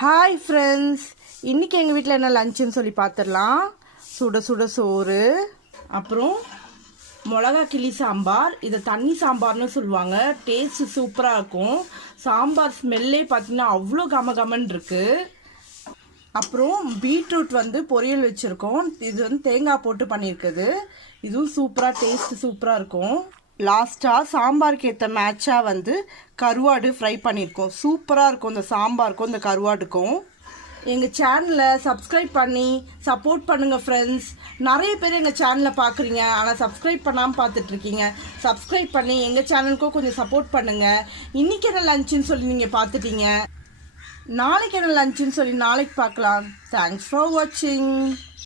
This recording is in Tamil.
ஹாய் ஃப்ரெண்ட்ஸ், இன்றைக்கி எங்கள் வீட்டில் என்ன லஞ்சுன்னு சொல்லி பார்த்துடலாம். சுட சுட சோறு, அப்புறம் மிளகா கிளி சாம்பார். இதை தண்ணி சாம்பார்னு சொல்லுவாங்க. டேஸ்ட்டு சூப்பராக இருக்கும். சாம்பார் ஸ்மெல்லே பார்த்தீங்கன்னா அவ்வளோ கமகமன்னு இருக்குது. அப்புறம் பீட்ரூட் பொரியல் வச்சுருக்கோம். இது தேங்காய் போட்டு பண்ணியிருக்குது. இதுவும் சூப்பராக டேஸ்ட்டு சூப்பராக இருக்கும். லாஸ்ட்டாக சாம்பாருக்கு ஏற்ற மேட்சாக கருவாடு ஃப்ரை பண்ணியிருக்கோம். சூப்பராக இருக்கும் இந்த சாம்பாருக்கும் இந்த கருவாடுக்கும். எங்கள் சேனலை சப்ஸ்கிரைப் பண்ணி சப்போர்ட் பண்ணுங்கள் ஃப்ரெண்ட்ஸ். நிறைய பேர் எங்கள் சேனலை பார்க்குறீங்க, ஆனால் சப்ஸ்கிரைப் பண்ணாமல் பார்த்துட்ருக்கீங்க. சப்ஸ்கிரைப் பண்ணி எங்கள் சேனலுக்கும் கொஞ்சம் சப்போர்ட் பண்ணுங்கள். இன்றைக்கி என்ன லஞ்சுன்னு சொல்லி நீங்கள் பார்த்துட்டீங்க. நாளைக்கு என்ன லஞ்சுன்னு சொல்லி நாளைக்கு பார்க்கலாம். தேங்க்ஸ் ஃபார் வாட்சிங்.